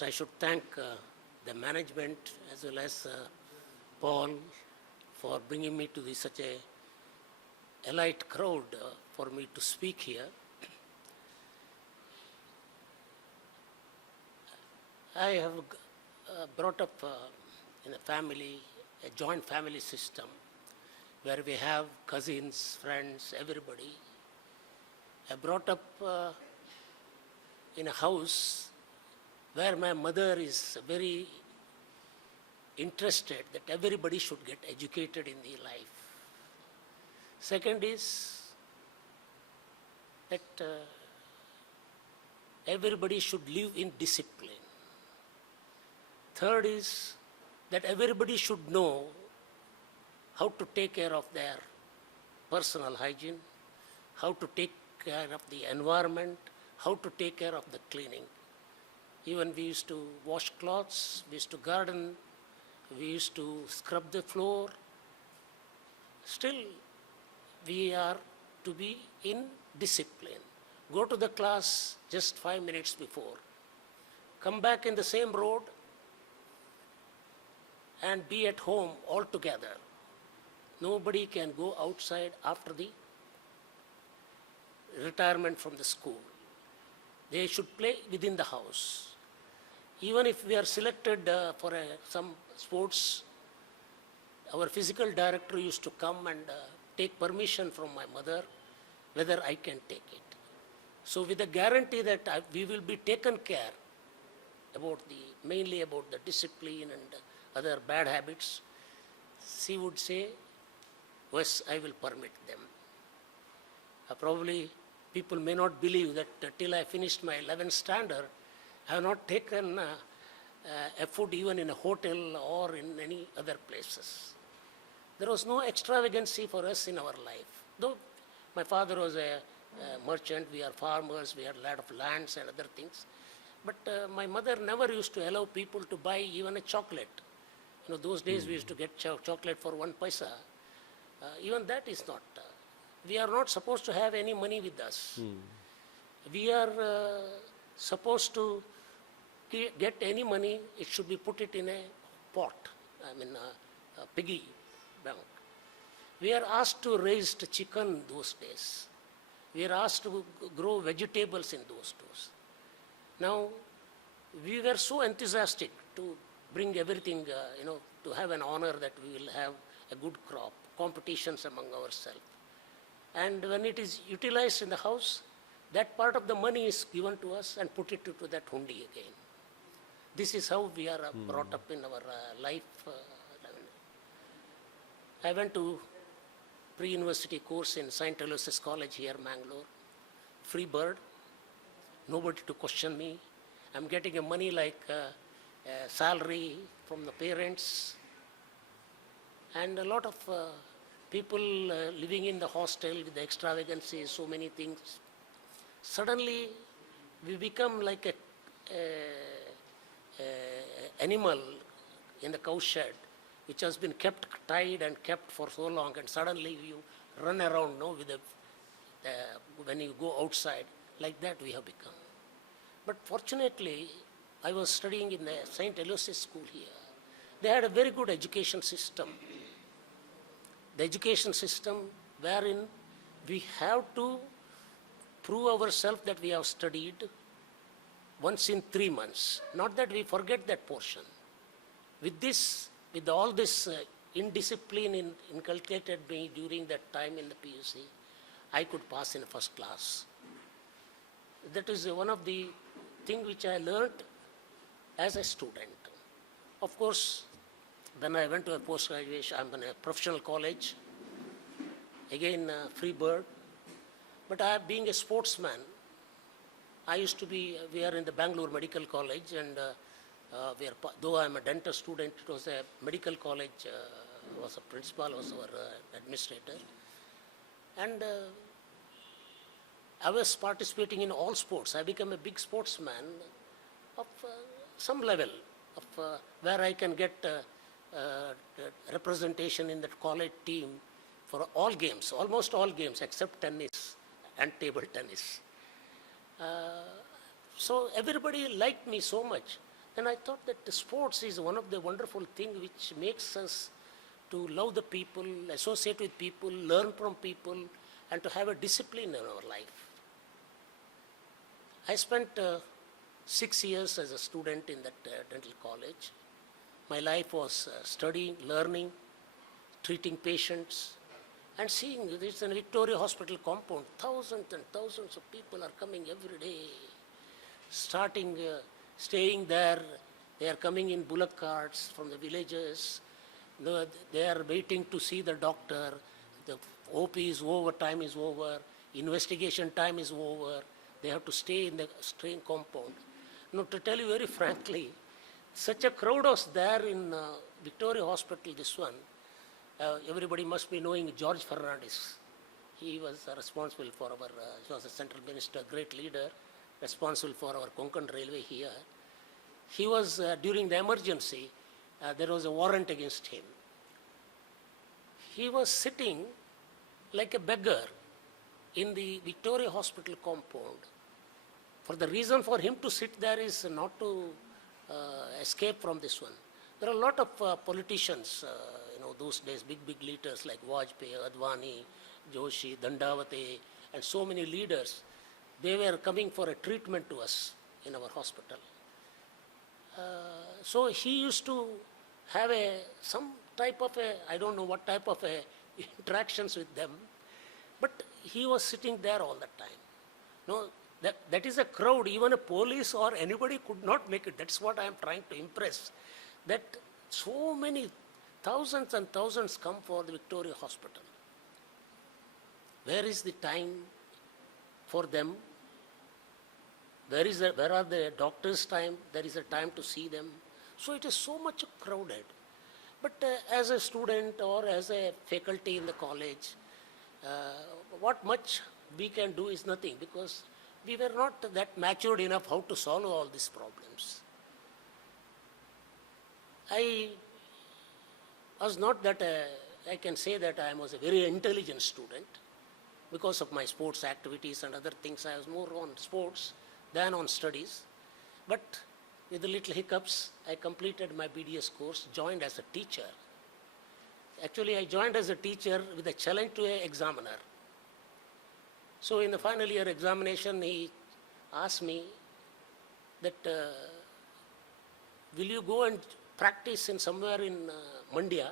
First, I should thank the management as well as Paul for bringing me to such a elite crowd for me to speak here. I have brought up in a family, a joint family system, where we have cousins, friends, everybody. I brought up in a house where my mother is very interested that everybody should get educated in the life. Second is that everybody should live in discipline. Third is that everybody should know how to take care of their personal hygiene, how to take care of the environment, how to take care of the cleaning. Even we used to wash clothes, we used to garden, we used to scrub the floor. Still, we are to be in discipline. Go to the class just 5 minutes before. Come back in the same road and be at home all together. Nobody can go outside after the retirement from the school. They should play within the house. Even if we are selected for some sports, our physical director used to come and take permission from my mother whether I can take it. So with the guarantee that we will be taken care about mainly about the discipline and other bad habits, she would say, yes, I will permit them. Probably people may not believe that till I finished my 11th standard, I have not taken a food even in a hotel or in any other places. There was no extravagancy for us in our life. Though my father was a merchant, we are farmers, we had a lot of lands and other things. But my mother never used to allow people to buy even a chocolate. You know, those days we used to get chocolate for 1 paisa. Even that is not. We are not supposed to have any money with us. We are supposed to get any money, it should be put it in a pot, a piggy bank. We are asked to raise chicken those days. We are asked to grow vegetables in those days. Now, we were so enthusiastic to bring everything, to have an honor that we will have a good crop, competitions among ourselves. And when it is utilized in the house, that part of the money is given to us and put it to that hundi again. This is how we are brought up in our life. I went to pre-university course in St. Aloysius College here, Mangalore. Free bird, nobody to question me. I'm getting a money like salary from the parents. And a lot of people living in the hostel with the extravagancies, so many things. Suddenly, we become like a animal in the cow shed, which has been kept tied and kept for so long, and suddenly you run around with when you go outside. Like that we have become. But fortunately, I was studying in the St. Aloysius school here. They had a very good education system. The education system wherein we have to prove ourselves that we have studied once in 3 months. Not that we forget that portion. With all this indiscipline inculcated me during that time in the PUC, I could pass in first class. That is one of the things which I learned as a student. Of course, then I went to a post-graduation, I'm in a professional college, again free bird. But being a sportsman, we are in the Bangalore Medical College, and though I'm a dental student, it was a medical college, was a principal, was our administrator. And I was participating in all sports. I became a big sportsman of some level, of where I can get representation in that college team for all games, almost all games except tennis and table tennis. So everybody liked me so much And I thought that the sports is one of the wonderful things which makes us to love the people, associate with people, learn from people, and to have a discipline in our life. I spent 6 years as a student in that dental college. My life was studying, learning, treating patients, and seeing this in Victoria Hospital compound. Thousands and thousands of people are coming every day, staying there. They are coming in bullock carts from the villages. They are waiting to see the doctor. The OP is over, time is over, investigation time is over. They have to stay in the strain compound. Now, to tell you very frankly, such a crowd was there in Victoria Hospital, this one. Everybody must be knowing George Fernandez. He was responsible for our, he was a central minister, great leader, responsible for our Konkan Railway here. He was, during the emergency, there was a warrant against him. He was sitting like a beggar in the Victoria Hospital compound. For the reason for him to sit there is not to escape from this one. There are a lot of politicians, those days, big leaders like Vajpayee, Advani, Joshi, Dandavate, and so many leaders. They were coming for a treatment to us in our hospital. So he used to have some type of I don't know what type of interactions with them, but he was sitting there all the time. No, that is a crowd. Even a police or anybody could not make it. That's what I am trying to impress. That so many thousands and thousands come for the Victoria Hospital. Where is the time for them? Where are the doctors' time? There is a time to see them. So it is so much crowded. But as a student or as a faculty in the college, what much we can do is nothing, because we were not that matured enough how to solve all these problems. I was not that, I can say that I was a very intelligent student. Because of my sports activities and other things, I was more on sports than on studies. But with the little hiccups, I completed my BDS course, joined as a teacher. Actually, I joined as a teacher with a challenge to an examiner. So in the final year examination, he asked me that, will you go and practice in somewhere in Mandya?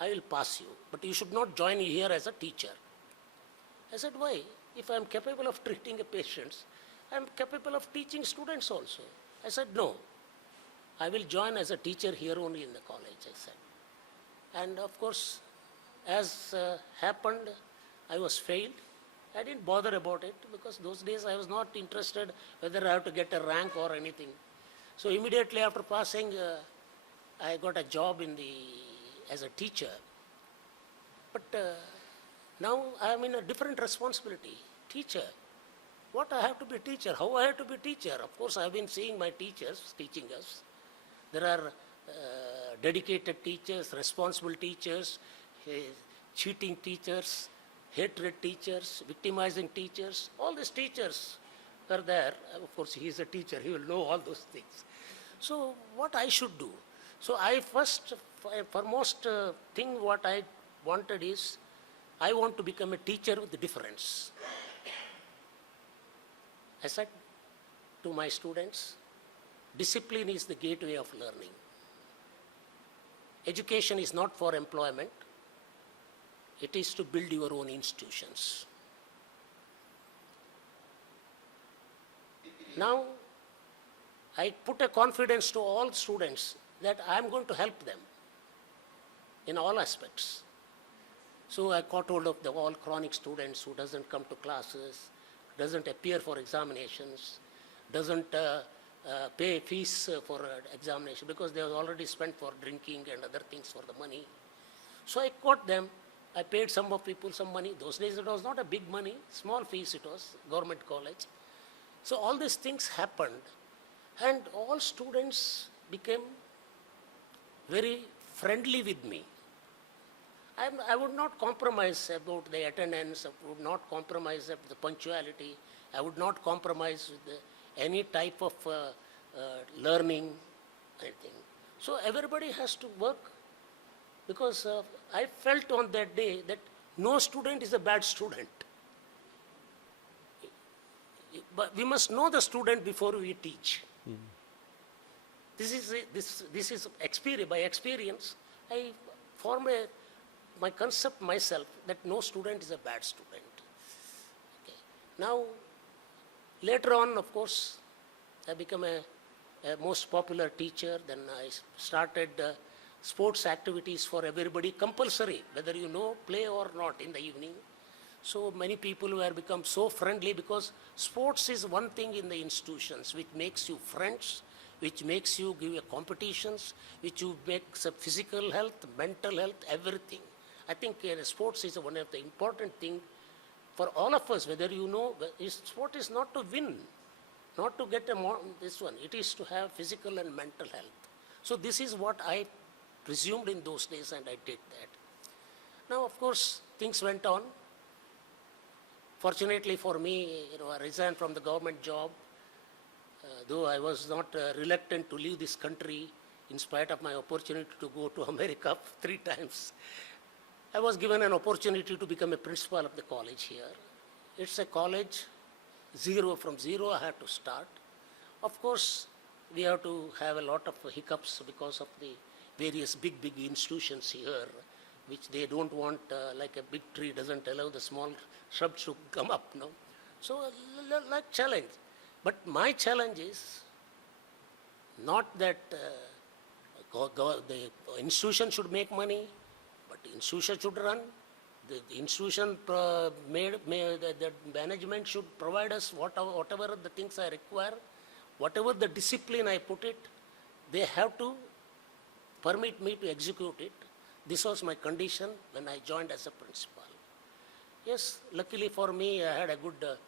I will pass you, but you should not join here as a teacher. I said, why? If I am capable of treating a patient, I am capable of teaching students also. I said, no, I will join as a teacher here only in the college, I said. And of course, as happened, I was failed. I didn't bother about it, because those days I was not interested whether I have to get a rank or anything. So immediately after passing, I got a job as a teacher. But now I am in a different responsibility, teacher. What I have to be teacher? How I have to be teacher? Of course, I have been seeing my teachers teaching us. There are dedicated teachers, responsible teachers, cheating teachers, hatred teachers, victimizing teachers. All these teachers are there. Of course, he is a teacher. He will know all those things. So what I should do? So I foremost thing what I wanted is, I want to become a teacher with a difference. I said to my students, discipline is the gateway of learning. Education is not for employment. It is to build your own institutions. Now, I put a confidence to all students that I am going to help them in all aspects. So I caught hold of all chronic students who doesn't come to classes, doesn't appear for examinations, doesn't pay fees for examination, because they have already spent for drinking and other things for the money. So I caught them. I paid some of people some money. Those days it was not a big money, small fees it was, government college. So all these things happened, and all students became very friendly with me. I would not compromise about the attendance, I would not compromise about the punctuality, I would not compromise with any type of learning, I think. So everybody has to work, because I felt on that day that no student is a bad student. But we must know the student before we teach. This is experience. By experience, I form my concept myself that no student is a bad student. Okay. Now, later on, of course, I became a most popular teacher. Then I started sports activities for everybody, compulsory, whether you know, play or not in the evening. So many people who have become so friendly, because sports is one thing in the institutions which makes you friends, which makes you give a competitions, which you makes a physical health, mental health, everything. I think sports is one of the important thing for all of us, whether you know, sport is not to win, not to get this one. It is to have physical and mental health. So this is what I presumed in those days, and I did that. Now, of course, things went on. Fortunately for me, I resigned from the government job, though I was not reluctant to leave this country in spite of my opportunity to go to America 3 times. I was given an opportunity to become a principal of the college here. It's a college, from zero I had to start. Of course, we have to have a lot of hiccups because of the various big institutions here, which they don't want, like a big tree doesn't allow the small shrubs to come up, no? So, like challenge. But my challenge is not that the institution should make money, but the institution should run. The institution, the management should provide us whatever the things I require, whatever the discipline I put it, they have to permit me to execute it. This was my condition when I joined as a principal. Yes, luckily for me, I had a good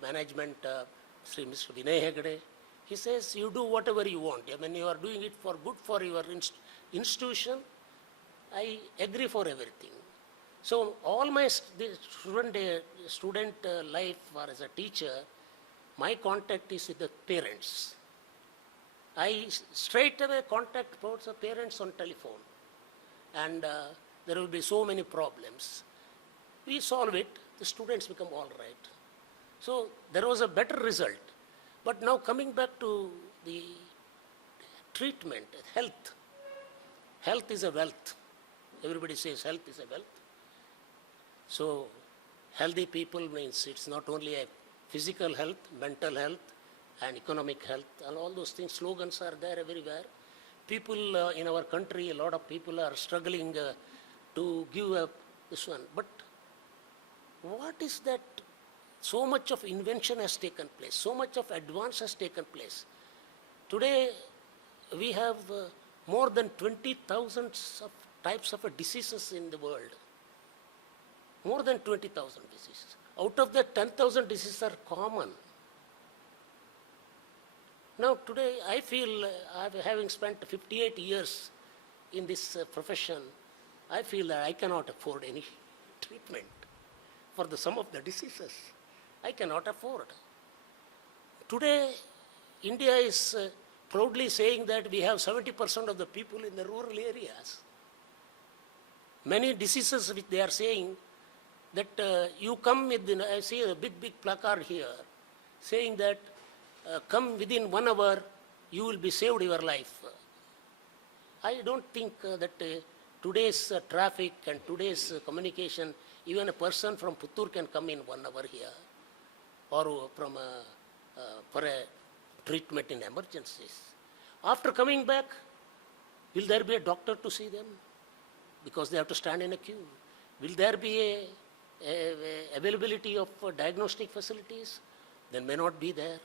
management, Mr. Vinay Hegde. He says, you do whatever you want. I mean, you are doing it for good for your institution. I agree for everything. So all my student life or as a teacher, my contact is with the parents. I straight away contact both the parents on telephone. And there will be so many problems. We solve it, the students become all right. So there was a better result. But now coming back to the treatment, health. Health is a wealth. Everybody says health is a wealth. So healthy people means it's not only a physical health, mental health, and economic health, and all those things, slogans are there everywhere. People in our country, a lot of people are struggling to give up this one. But what is that? So much of invention has taken place. So much of advance has taken place. Today, we have more than 20,000 types of diseases in the world. More than 20,000 diseases. Out of that, 10,000 diseases are common. Now, today, I feel, having spent 58 years in this profession, I feel that I cannot afford any treatment for some of the diseases. I cannot afford. Today, India is proudly saying that we have 70% of the people in the rural areas. Many diseases which they are saying that you come within, I see a big placard here saying that come within 1 hour, you will be saved your life. I don't think that today's traffic and today's communication, even a person from Puttur can come in 1 hour here, or from for a treatment in emergencies. After coming back, will there be a doctor to see them? Because they have to stand in a queue. Will there be a availability of diagnostic facilities? There may not be there.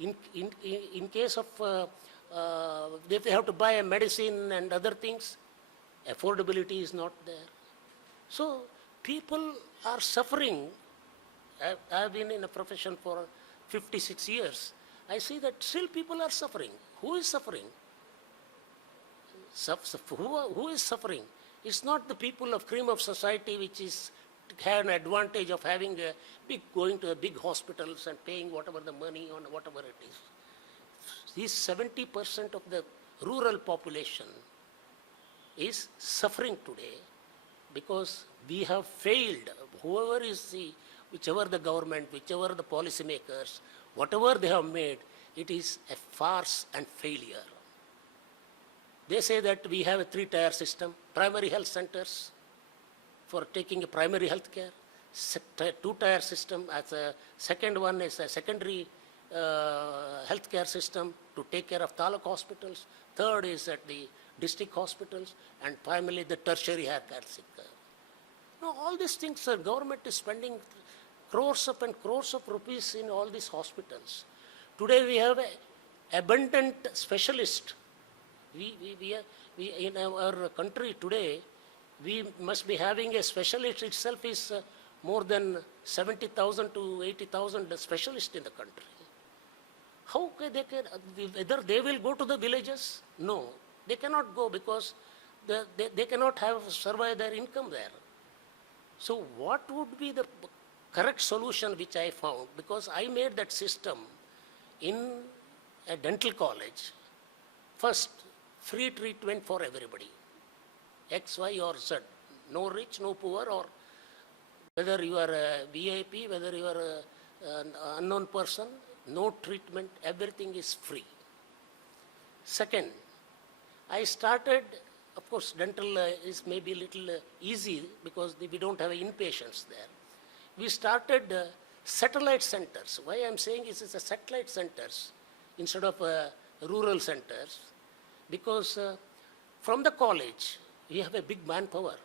In case of, if they have to buy a medicine and other things, affordability is not there. So people are suffering. I have been in a profession for 56 years. I see that still people are suffering. Who is suffering? Who is suffering? It's not the people of cream of society which have an advantage of having going to the big hospitals and paying whatever the money on whatever it is. These 70% of the rural population is suffering today because we have failed. Whoever is whichever the government, whichever the policy makers, whatever they have made, it is a farce and failure. They say that we have a 3-tier system, primary health centers for taking a primary health care, 2-tier system as a second one is a secondary healthcare system to take care of taluk hospitals, third is at the district hospitals, and finally the tertiary healthcare sector. Now all these things, government is spending crores and crores of rupees in all these hospitals. Today we have abundant specialists. We in our country today, we must be having a specialist itself is more than 70,000 to 80,000 specialists in the country. How they can, whether they will go to the villages? No, they cannot go because they cannot have survive their income there. So what would be the correct solution which I found? Because I made that system in a dental college. First, free treatment for everybody, X, Y or Z, no rich, no poor, or whether you are a VIP, whether you are an unknown person, no treatment, everything is free. Second, I started, of course, dental is maybe a little easy because we don't have inpatients there. We started satellite centers. Why I am saying is it's a satellite centers instead of rural centers, because from the college, we have a big manpower.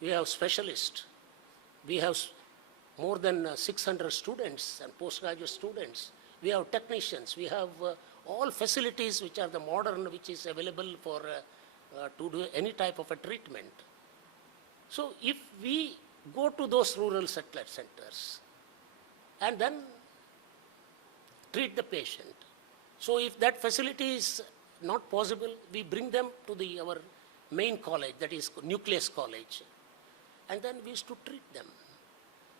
We have specialists. We have more than 600 students and postgraduate students. We have technicians. We have all facilities which are the modern, which is available for to do any type of a treatment. So if we go to those rural satellite centers and then treat the patient, so if that facility is not possible, we bring them to our main college, that is nucleus college, and then we used to treat them.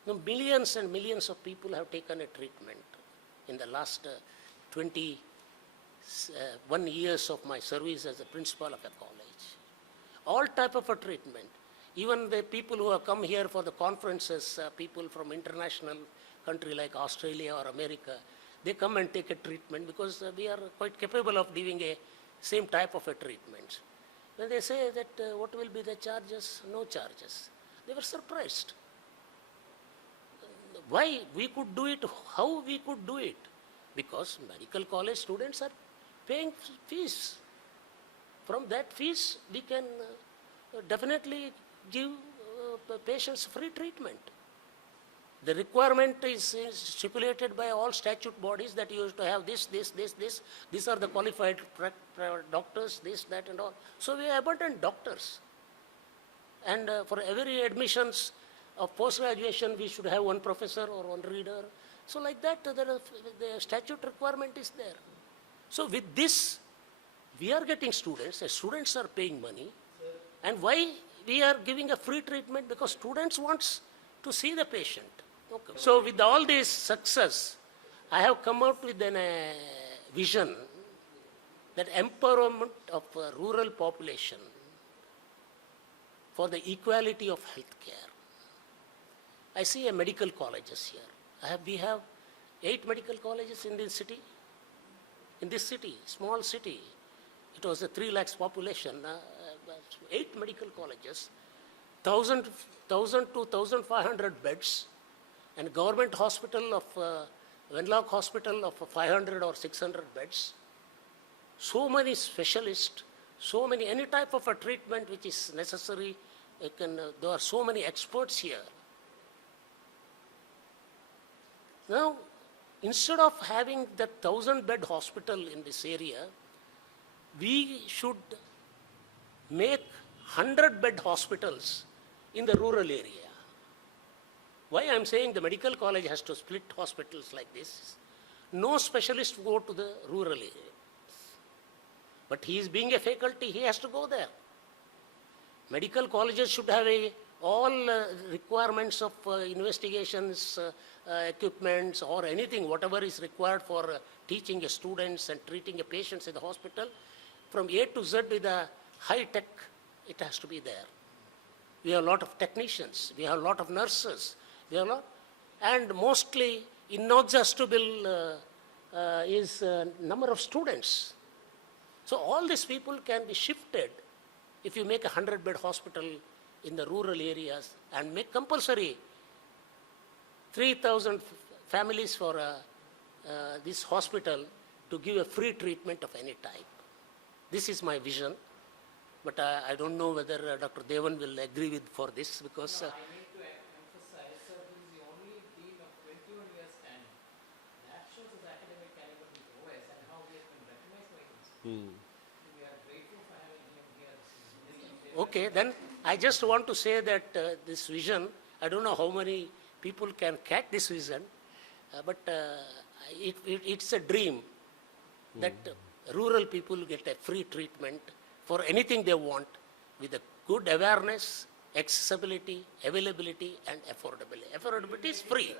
Now, millions and millions of people have taken a treatment in the last 21 years of my service as a principal of a college. All type of a treatment. Even the people who have come here for the conferences, people from international country like Australia or America, they come and take a treatment because we are quite capable of giving a same type of a treatment. When they say that what will be the charges? No charges. They were surprised. Why we could do it, how we could do it? Because medical college students are paying fees. From that fees, we can definitely give patients free treatment. The requirement is stipulated by all statute bodies that you have to have this. These are the qualified doctors, this, that and all. So we have abundant doctors. And for every admissions of post-graduation, we should have one professor or one reader. So like that, the statute requirement is there. So with this, we are getting students. The students are paying money. And why we are giving a free treatment? Because students want to see the patient. Okay. So with all this success, I have come out with a vision that empowerment of rural population for the equality of healthcare. I see a medical colleges here. We have 8 medical colleges in this city. In this city, small city, it was a 3 lakhs population. 8 medical colleges, 1,000 to 1,500 beds, and government hospital of Venlock Hospital of 500 or 600 beds. So many specialists, so many, any type of a treatment which is necessary. There are so many experts here. Now, instead of having the 1,000-bed hospital in this area, we should make 100-bed hospitals in the rural area. Why I am saying the medical college has to split hospitals like this? No specialist go to the rural area. But he is being a faculty, he has to go there. Medical colleges should have all requirements of investigations, equipments or anything, whatever is required for teaching students and treating patients in the hospital, from A to Z with the high tech, it has to be there. We have a lot of technicians, we have a lot of nurses, we have a lot, and mostly inexhaustible is number of students. So all these people can be shifted if you make a 100-bed hospital in the rural areas and make compulsory 3,000 families for this hospital to give a free treatment of any type. This is my vision, but I don't know whether Dr. Devan will agree with for this because. No, I need to emphasize, sir, he is the only dean of 21 years standing. That shows his academic caliber with OS and how he has been recognized by himself. We are grateful for having him here. Okay, then I just want to say that this vision, I don't know how many people can catch this vision, but it's a dream that rural people get a free treatment for anything they want with a good awareness, accessibility, availability and affordability. Affordability is free.